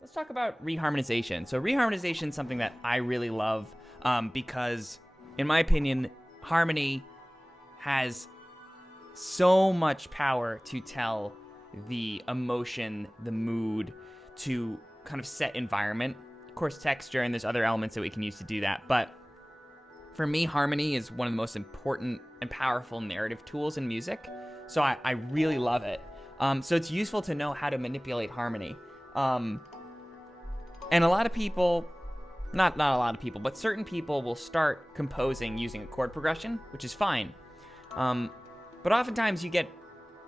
let's talk about reharmonization. So reharmonization is something that I really love because, in my opinion, harmony has so much power to tell the emotion, the mood, to kind of set environment. Of course, texture, and there's other elements that we can use to do that. But for me, harmony is one of the most important and powerful narrative tools in music. So I really love it. So it's useful to know how to manipulate harmony. And a lot of people, not a lot of people, but certain people will start composing using a chord progression, which is fine. But oftentimes you get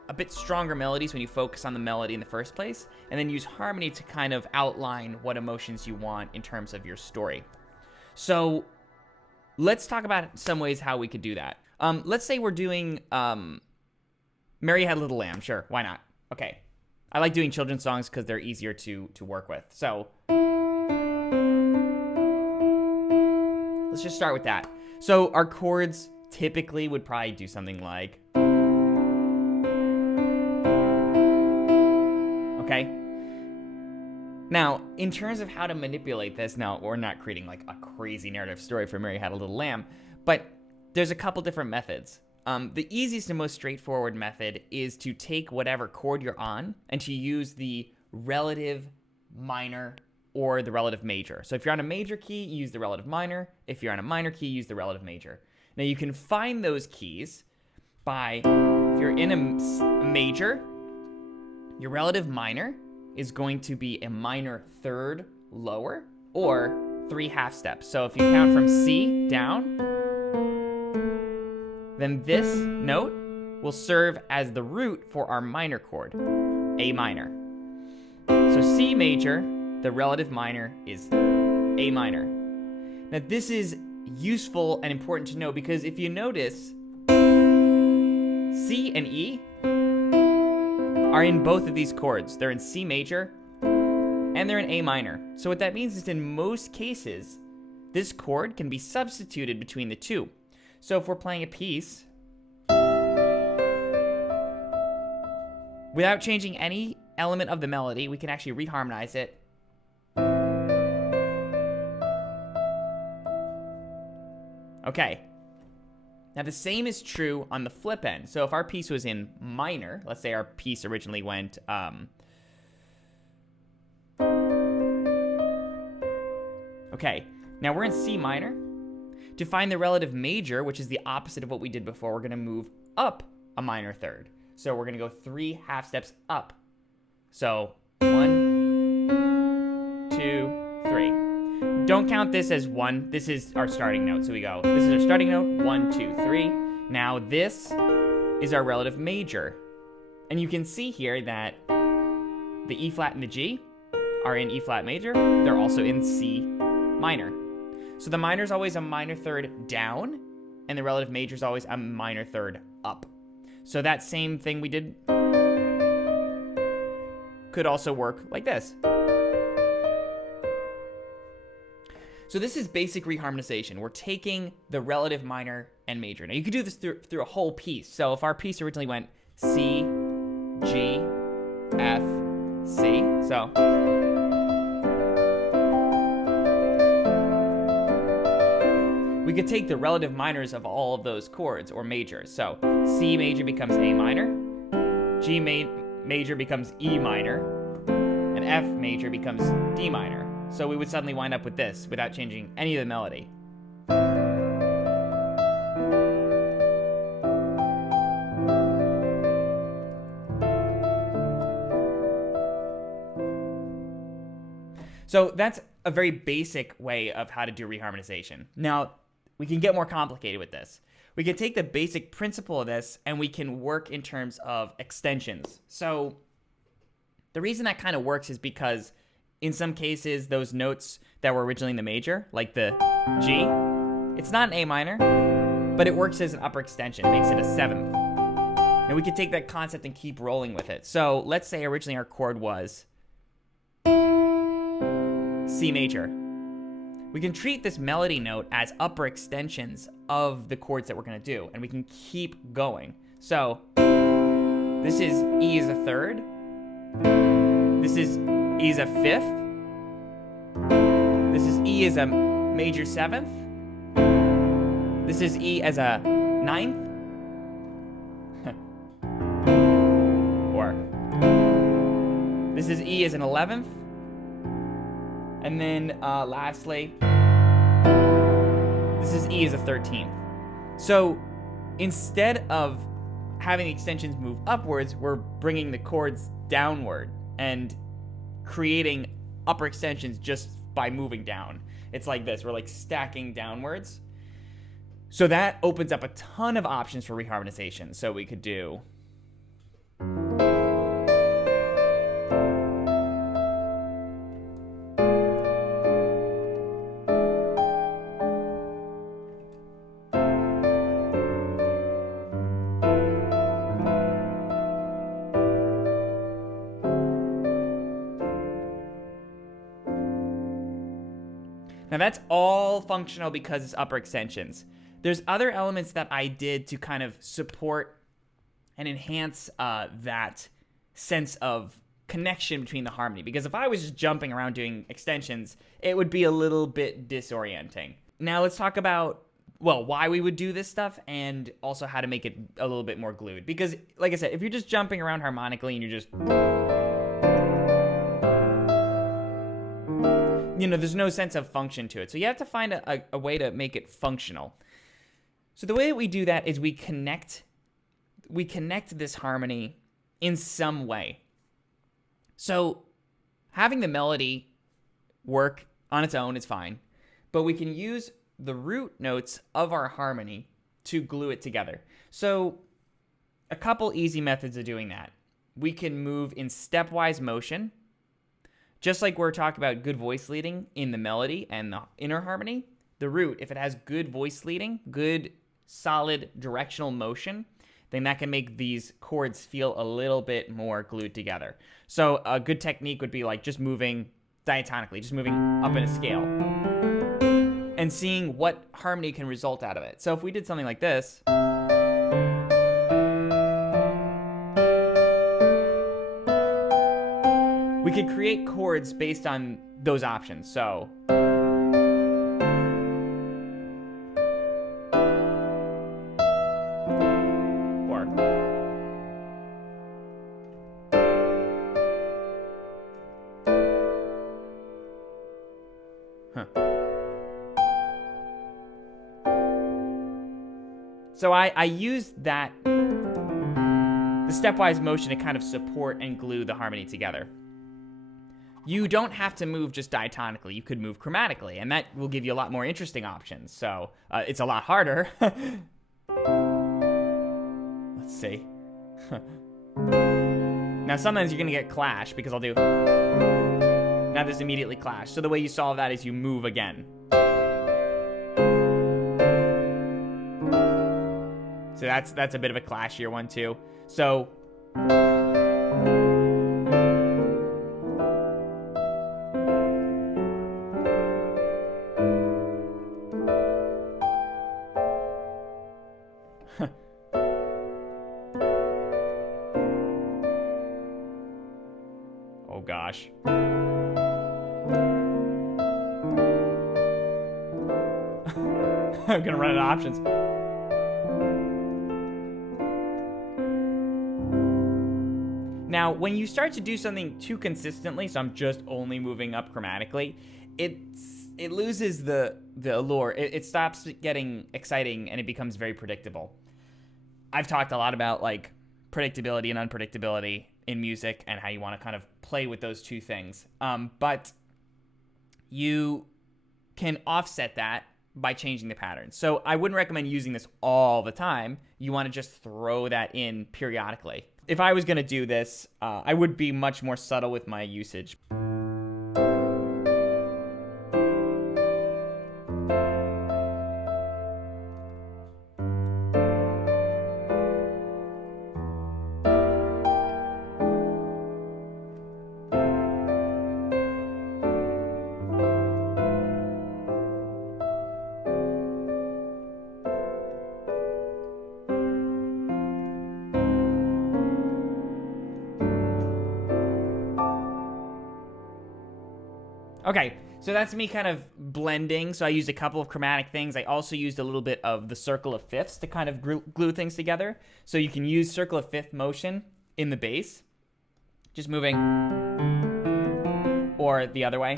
a bit stronger melodies when you focus on the melody in the first place, and then use harmony to kind of outline what emotions you want in terms of your story. So let's talk about some ways how we could do that. Let's say we're doing Mary Had a Little Lamb. Sure, why not? Okay. I like doing children's songs because they're easier to work with. So let's just start with that. So our chords typically would probably do something like... Okay. Now, in terms of how to manipulate this, now, we're not creating like a crazy narrative story for Mary Had a Little Lamb, but there's a couple different methods. The easiest and most straightforward method is to take whatever chord you're on and to use the relative minor or the relative major. So if you're on a major key, use the relative minor. If you're on a minor key, use the relative major. Now you can find those keys by, if you're in a major, your relative minor is going to be a minor third lower or 3 half steps. So if you count from C down, then this note will serve as the root for our minor chord, A minor. So C major, the relative minor is A minor. Now this is useful and important to know because if you notice, C and E are in both of these chords. They're in C major and they're in A minor. So what that means is in most cases, this chord can be substituted between the two. So if we're playing a piece without changing any element of the melody, we can actually reharmonize it. Okay. Now the same is true on the flip end. So if our piece was in minor, let's say our piece originally went okay, now we're in C minor. To find the relative major, which is the opposite of what we did before, we're going to move up a minor third. So we're going to go 3 half steps up. So 1, 2, 3. Don't count this as 1. This is our starting note. So we go, this is our starting note, 1, 2, 3. Now this is our relative major. And you can see here that the E flat and the G are in E flat major. They're also in C minor. So the minor is always a minor third down, and the relative major is always a minor third up. So that same thing we did could also work like this. So this is basic reharmonization. We're taking the relative minor and major. Now you could do this through a whole piece. So if our piece originally went C, G, F, C, so we could take the relative minors of all of those chords or majors. So C major becomes A minor, G major becomes E minor, and F major becomes D minor. So we would suddenly wind up with this without changing any of the melody. So that's a very basic way of how to do reharmonization. Now, we can get more complicated with this. We can take the basic principle of this and we can work in terms of extensions. So the reason that kind of works is because in some cases, those notes that were originally in the major, like the G, it's not an A minor, but it works as an upper extension. It makes it a 7th. And we could take that concept and keep rolling with it. So let's say originally our chord was C major. We can treat this melody note as upper extensions of the chords that we're going to do, and we can keep going. So this is E is a third. This is E is a 5th. E as a major 7th. This is E as a 9th. Or this is E as an 11th. And then lastly, this is E as a 13th. So instead of having the extensions move upwards, we're bringing the chords downward and creating upper extensions just by moving down. It's like this. We're like stacking downwards. So that opens up a ton of options for reharmonization. So we could do Now that's all functional because it's upper extensions. There's other elements that I did to kind of support and enhance that sense of connection between the harmony. Because if I was just jumping around doing extensions, it would be a little bit disorienting. Now let's talk about, well, why we would do this stuff and also how to make it a little bit more glued. Because, like I said, if you're just jumping around harmonically and you're just... there's no sense of function to it. So you have to find a way to make it functional. So the way that we do that is we connect this harmony in some way. So having the melody work on its own is fine, but we can use the root notes of our harmony to glue it together. So a couple easy methods of doing that. We can move in stepwise motion. Just like we're talking about good voice leading in the melody and the inner harmony, the root, if it has good voice leading, good solid directional motion, then that can make these chords feel a little bit more glued together. So a good technique would be like just moving diatonically, just moving up in a scale and seeing what harmony can result out of it. So if we did something like this, we could create chords based on those options. So or so I used that the stepwise motion to kind of support and glue the harmony together. You don't have to move just diatonically. You could move chromatically, and that will give you a lot more interesting options. So it's a lot harder. Let's see. Now, sometimes you're going to get clash because I'll do... Now there's immediately clash. So the way you solve that is you move again. So that's a bit of a clashier one, too. So... Oh gosh. I'm gonna run out of options. Now, when you start to do something too consistently, so I'm just only moving up chromatically, it loses the allure. It stops getting exciting and it becomes very predictable. I've talked a lot about like predictability and unpredictability in music and how you want to kind of play with those two things. But you can offset that by changing the pattern. So I wouldn't recommend using this all the time. You want to just throw that in periodically. If I was going to do this, I would be much more subtle with my usage. Okay, so that's me kind of blending. So I used a couple of chromatic things. I also used a little bit of the circle of fifths to kind of glue things together. So you can use circle of fifth motion in the bass, just moving, or the other way,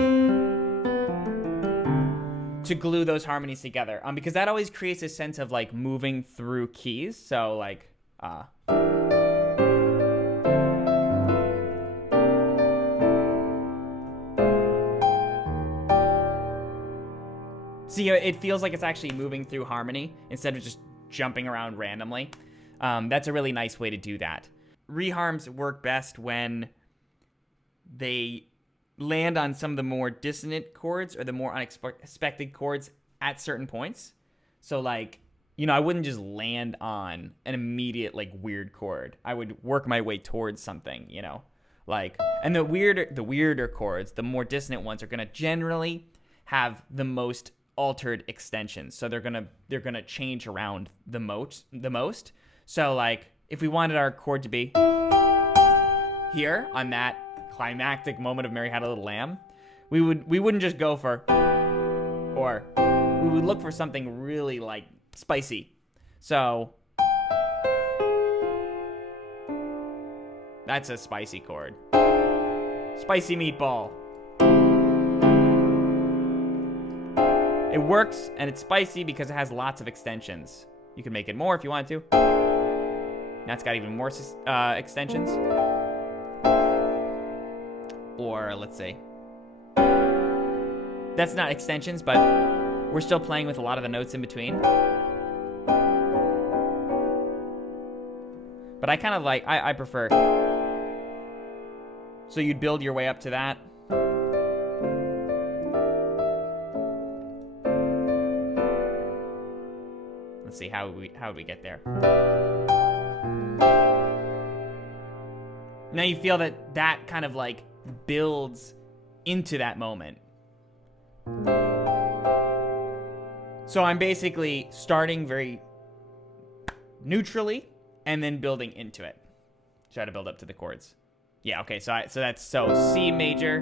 to glue those harmonies together. Because that always creates a sense of like moving through keys. So like, see, it feels like it's actually moving through harmony instead of just jumping around randomly. That's a really nice way to do that. Reharms work best when they land on some of the more dissonant chords or the more unexpected chords at certain points. So like, you know, I wouldn't just land on an immediate like weird chord. I would work my way towards something, you know, like, and the weirder chords, the more dissonant ones are going to generally have the most altered extensions. So they're going to change around the most. So like if we wanted our chord to be here on that climactic moment of Mary Had a Little Lamb, we wouldn't just go for, or we would look for something really like spicy. So that's a spicy chord. Spicy meatball. It works and it's spicy because it has lots of extensions. You can make it more if you want to. Now it's got even more extensions. Or let's say, that's not extensions, but we're still playing with a lot of the notes in between. But I kind of like, I prefer. So you'd build your way up to that. Let's see, how would we get there? Now you feel that kind of like builds into that moment. So I'm basically starting very neutrally and then building into it. Try to build up to the chords. Yeah, okay, so that's C major,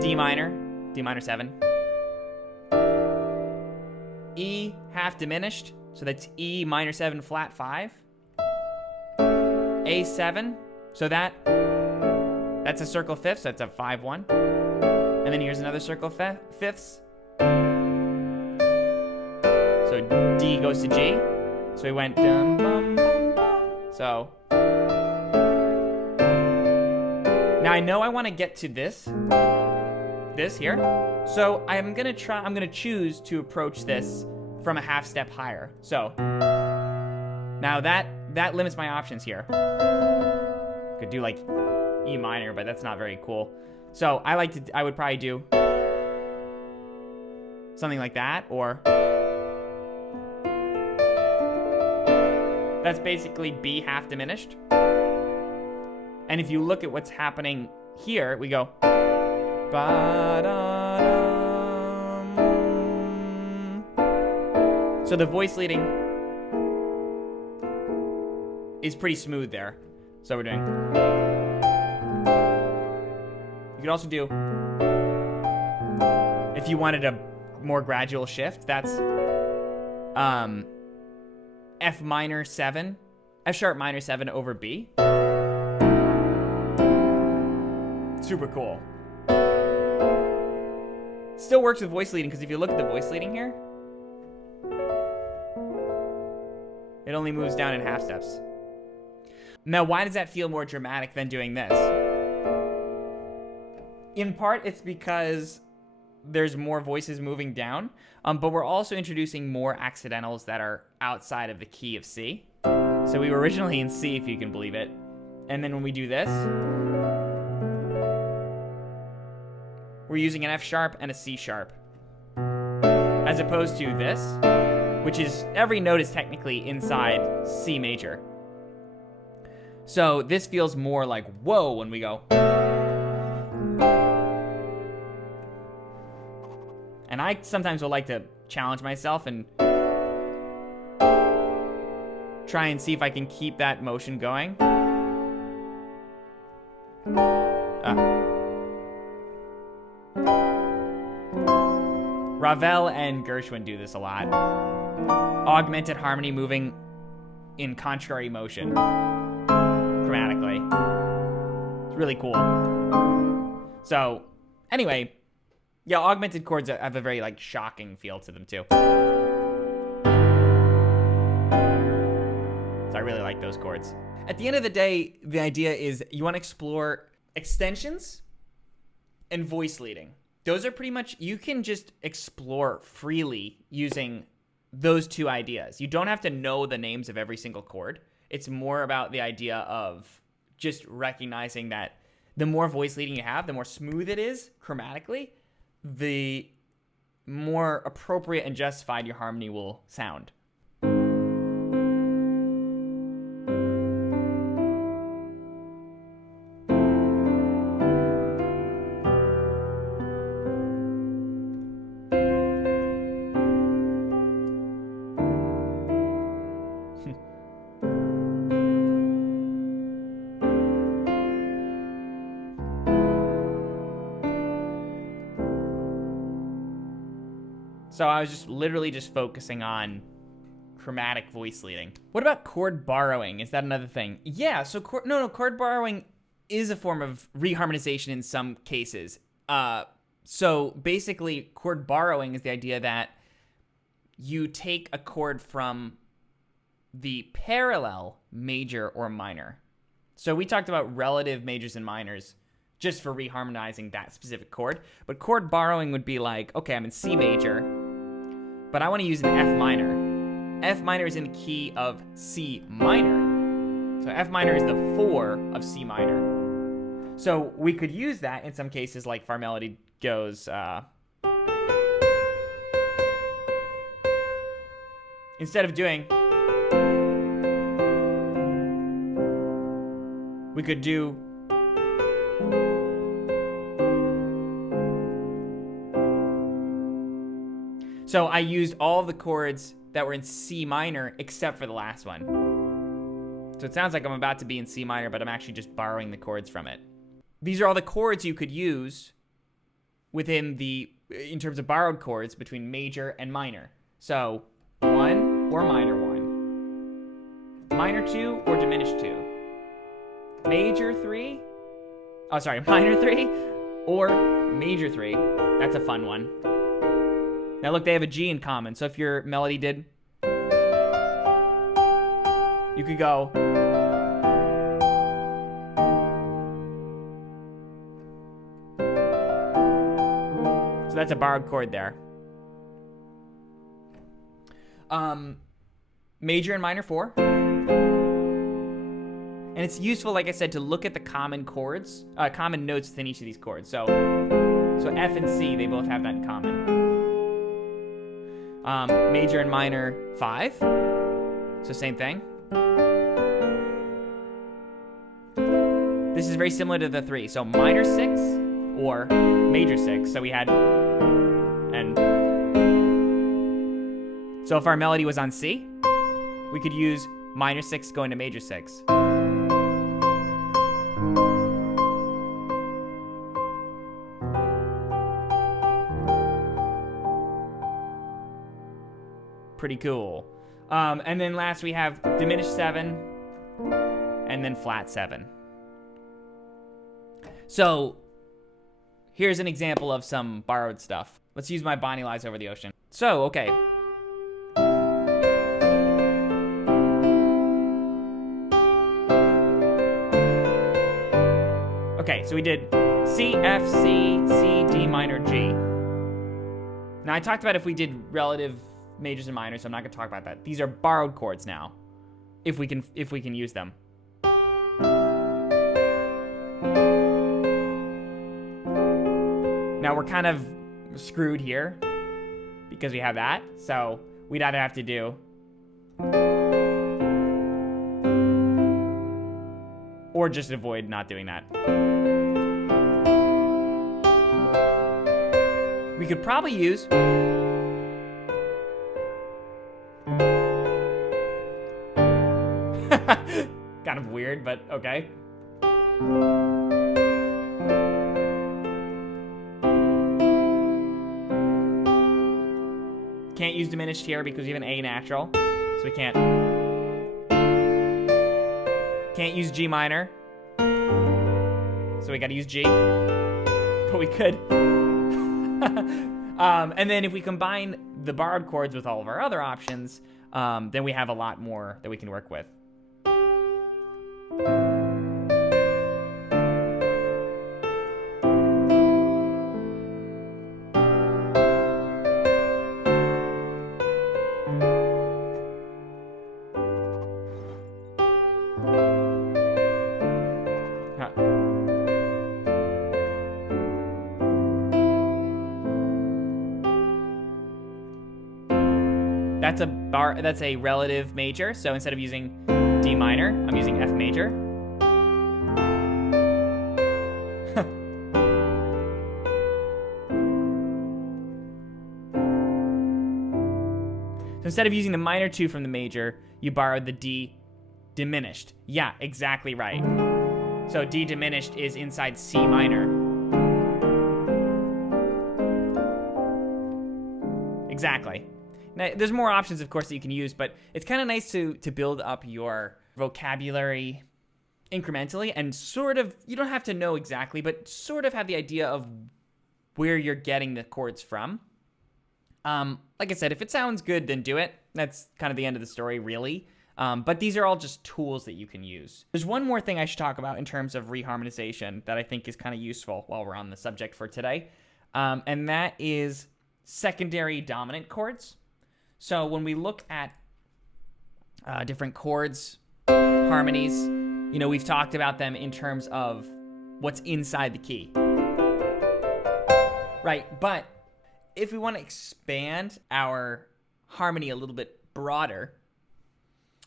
D minor 7, E half diminished, so that's E minor 7 flat 5, A7, so that's a circle fifth, so that's a 5-1, and then here's another circle fifths, so D goes to G, so we went dum bum bum bum, so now I know I want to get to this here, so I'm gonna choose to approach this from a half step higher. So now that limits my options here. Could do like E minor, but that's not very cool. So I would probably do something like that, or that's basically B half diminished. And if you look at what's happening here, we go ba-da-dum. So the voice leading is pretty smooth there. So we're doing. You could also do, if you wanted a more gradual shift, that's F minor 7, F sharp minor 7 over B. Super cool. Still works with voice leading, because if you look at the voice leading here, it only moves down in half steps. Now, why does that feel more dramatic than doing this? In part, it's because there's more voices moving down, but we're also introducing more accidentals that are outside of the key of C. So we were originally in C, if you can believe it. And then when we do this, we're using an F sharp and a C sharp, as opposed to this, which is, every note is technically inside C major. So this feels more like whoa when we go. And I sometimes will like to challenge myself and try and see if I can keep that motion going. Ravel and Gershwin do this a lot. Augmented harmony moving in contrary motion chromatically. It's really cool. So, anyway, yeah, augmented chords have a very like shocking feel to them too. So I really like those chords. At the end of the day, the idea is you want to explore extensions and voice leading. Those are pretty much, you can just explore freely using those two ideas. You don't have to know the names of every single chord. It's more about the idea of just recognizing that the more voice leading you have, the more smooth it is chromatically, the more appropriate and justified your harmony will sound. So I was just literally just focusing on chromatic voice leading. What about chord borrowing? Is that another thing? Yeah, so chord borrowing is a form of reharmonization in some cases. So basically, chord borrowing is the idea that you take a chord from the parallel major or minor. So we talked about relative majors and minors just for reharmonizing that specific chord. But chord borrowing would be like, okay, I'm in C major, but I want to use an F minor. F minor is in the key of C minor. So F minor is the 4 of C minor. So we could use that in some cases, like if our melody goes, instead of doing, we could do, so I used all the chords that were in C minor except for the last one. So it sounds like I'm about to be in C minor, but I'm actually just borrowing the chords from it. These are all the chords you could use within in terms of borrowed chords between major and minor. So 1 or minor 1, minor 2 or diminished 2, major 3, minor 3 or major 3. That's a fun one. Now look, they have a G in common, so if your melody did, you could go, so that's a borrowed chord there. Major and minor 4. And it's useful, like I said, to look at the common chords, common notes within each of these chords. So F and C, they both have that in common. Major and minor 5, so same thing. This is very similar to the 3, so minor 6 or major 6, so we had, and so if our melody was on C, we could use minor 6 going to major 6. Pretty cool. And then last we have diminished 7 and then flat 7. So here's an example of some borrowed stuff. Let's use my Bonnie Lies Over the Ocean. So, okay. Okay, so we did C, F, C, C, D minor, G. Now I talked about if we did relative majors and minors, so I'm not going to talk about that. These are borrowed chords now, if we can use them. Now we're kind of screwed here because we have that, so we'd either have to do or just avoid not doing that. We could probably use kind of weird, but okay. can't use diminished here because we have an A natural. So we can't use G minor. So we gotta use G. But we could. And then if we combine the borrowed chords with all of our other options, then we have a lot more that we can work with. That's a relative major, so instead of using D minor, I'm using F major. So instead of using the minor 2 from the major, you borrowed the D diminished. Yeah, exactly right. So D diminished is inside C minor. Exactly. Now, there's more options, of course, that you can use, but it's kind of nice to build up your vocabulary incrementally and sort of, you don't have to know exactly, but sort of have the idea of where you're getting the chords from. Like I said, if it sounds good, then do it. That's kind of the end of the story, really. But these are all just tools that you can use. There's one more thing I should talk about in terms of reharmonization that I think is kind of useful while we're on the subject for today, and that is secondary dominant chords. So when we look at different chords, harmonies, you know, we've talked about them in terms of what's inside the key. Right, but if we want to expand our harmony a little bit broader,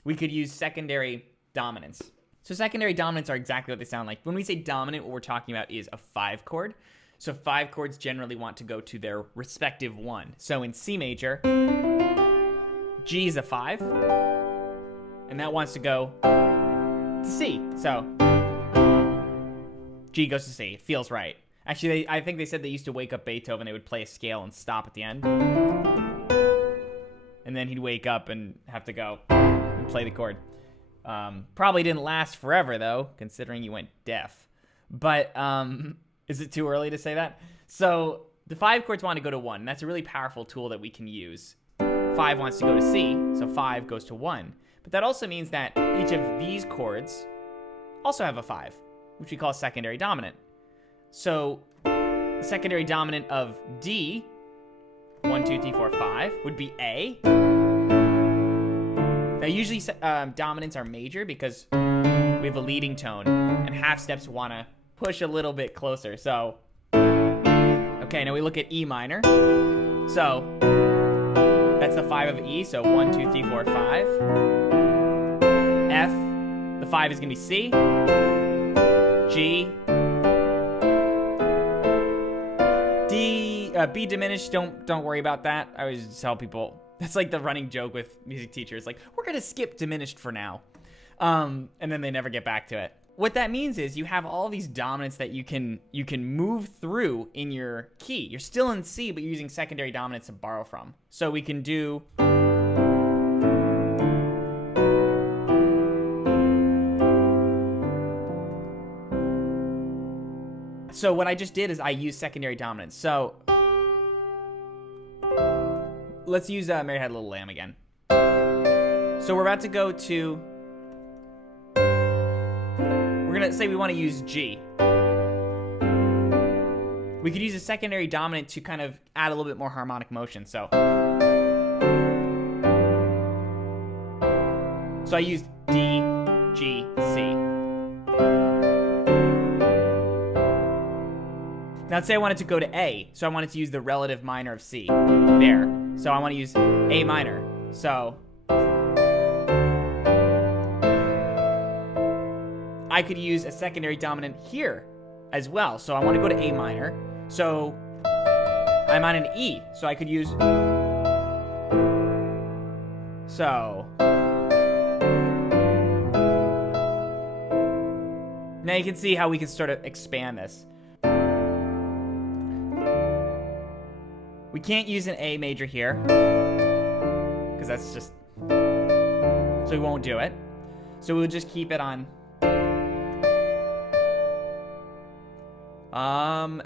we could use secondary dominants. So secondary dominants are exactly what they sound like. When we say dominant, what we're talking about is a 5 chord. So 5 chords generally want to go to their respective 1. So in C major, G is a 5, and that wants to go to C. So G goes to C. It feels right. Actually, I think they said they used to wake up Beethoven. They would play a scale and stop at the end. And then he'd wake up and have to go and play the chord. Probably didn't last forever, though, considering he went deaf. But is it too early to say that? So the 5 chords want to go to 1. That's a really powerful tool that we can use. 5 wants to go to C, so 5 goes to 1. But that also means that each of these chords also have a 5, which we call secondary dominant. So the secondary dominant of D, 1, 2, 3, 4, 5, would be A. Now usually dominants are major because we have a leading tone, and half steps want to push a little bit closer. So, okay, now we look at E minor. So that's the 5 of E, so 1, 2, 3, 4, 5. F, the 5 is going to be C. G. D, B diminished, don't worry about that. I always tell people, that's like the running joke with music teachers, like, we're going to skip diminished for now. And then they never get back to it. What that means is you have all these dominants that you can move through in your key. You're still in C, but you're using secondary dominants to borrow from. So we can do so what I just did is I used secondary dominants. So let's use Mary Had a Little Lamb again. So we're about to go to, we're gonna say we want to use G. We could use a secondary dominant to kind of add a little bit more harmonic motion. So I used D, G, C. Now let's say I wanted to go to A, so I wanted to use the relative minor of C there. So I want to use A minor. So I could use a secondary dominant here as well. So I want to go to A minor. So I'm on an E, so I could use, so now you can see how we can sort of expand this. We can't use an A major here. because that's just, so we won't do it. So we'll just keep it on.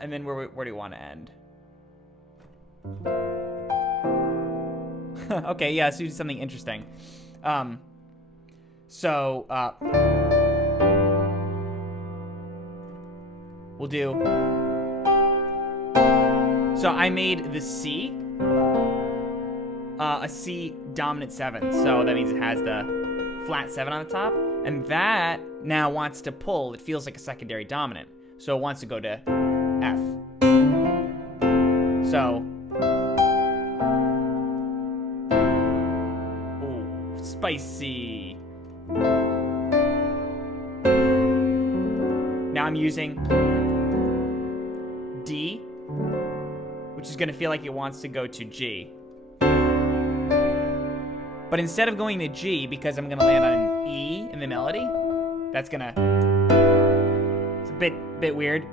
And then where do you want to end? Okay, yeah, let's do something interesting. So we'll do. So I made the C a C dominant 7. So that means it has the flat 7 on the top, and that now wants to pull. It feels like a secondary dominant, so it wants to go to F. So, ooh, spicy. Now I'm using D, which is going to feel like it wants to go to G. But instead of going to G, because I'm going to land on an E in the melody, that's going to, it's a bit weird.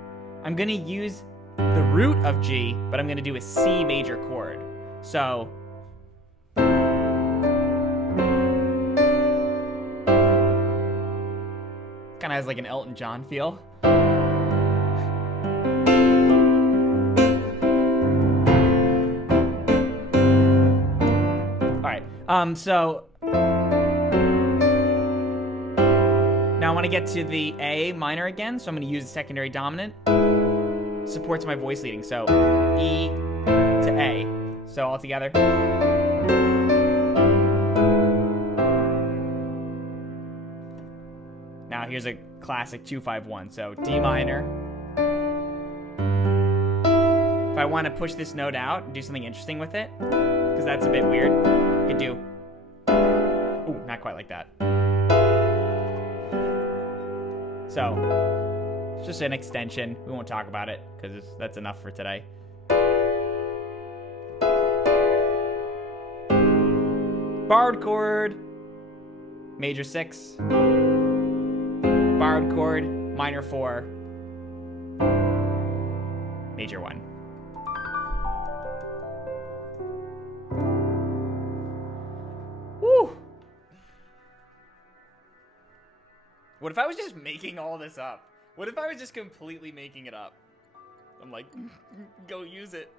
I'm going to use the root of G, but I'm going to do a C major chord. So, kind of has like an Elton John feel. So now I want to get to the A minor again, so I'm going to use the secondary dominant. Supports my voice leading, so E to A. So all together. Now here's a classic 2-5-1. So D minor. If I want to push this note out and do something interesting with it, because that's a bit weird, I could do. Ooh, not quite like that. So, it's just an extension. We won't talk about it, because that's enough for today. Borrowed chord, major 6. Borrowed chord, minor 4. Major 1. Woo! What if I was just making all this up? What if I was just completely making it up? I'm like, go use it.